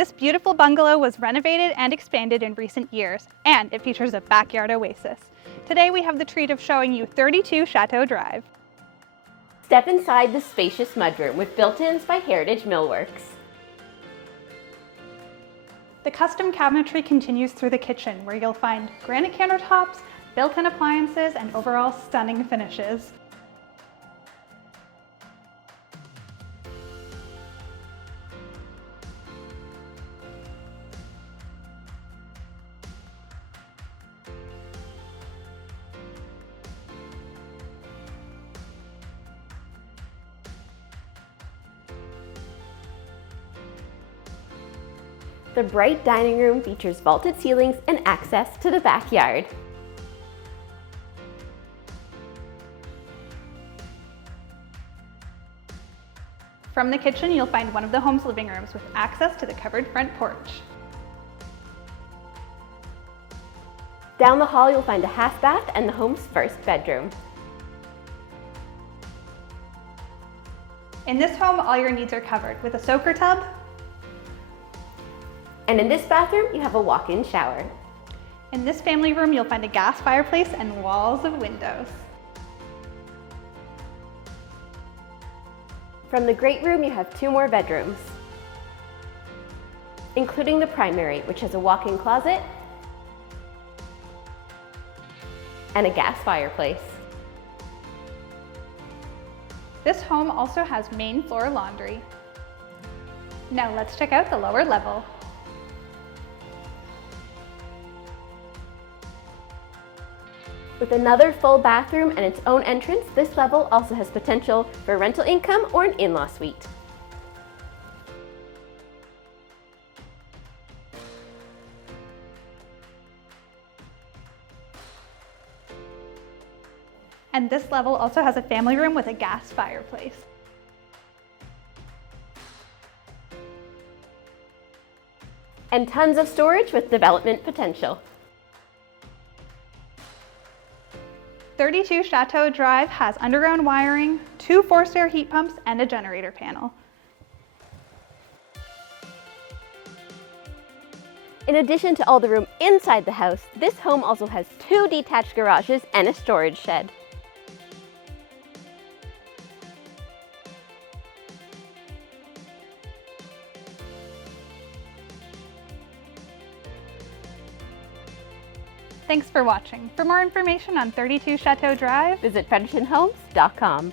This beautiful bungalow was renovated and expanded in recent years, and it features a backyard oasis. Today we have the treat of showing you 32 Chateau Drive. Step inside the spacious mudroom with built-ins by Heritage Millworks. The custom cabinetry continues through the kitchen, where you'll find granite countertops, built-in appliances, and overall stunning finishes. The bright dining room features vaulted ceilings and access to the backyard. From the kitchen, you'll find one of the home's living rooms with access to the covered front porch. Down the hall, you'll find a half bath and the home's first bedroom. In this home, all your needs are covered with a soaker tub. And in this bathroom, you have a walk-in shower. In this family room, you'll find a gas fireplace and walls of windows. From the great room, you have 2 more bedrooms, including the primary, which has a walk-in closet and a gas fireplace. This home also has main floor laundry. Now let's check out the lower level. With another full bathroom and its own entrance, this level also has potential for rental income or an in-law suite. And this level also has a family room with a gas fireplace. And tons of storage with development potential. 32 Chateau Drive has underground wiring, 2 forced air heat pumps, and a generator panel. In addition to all the room inside the house, this home also has 2 detached garages and a storage shed. Thanks for watching. For more information on 32 Chateau Drive, Visit FederationHomes.com.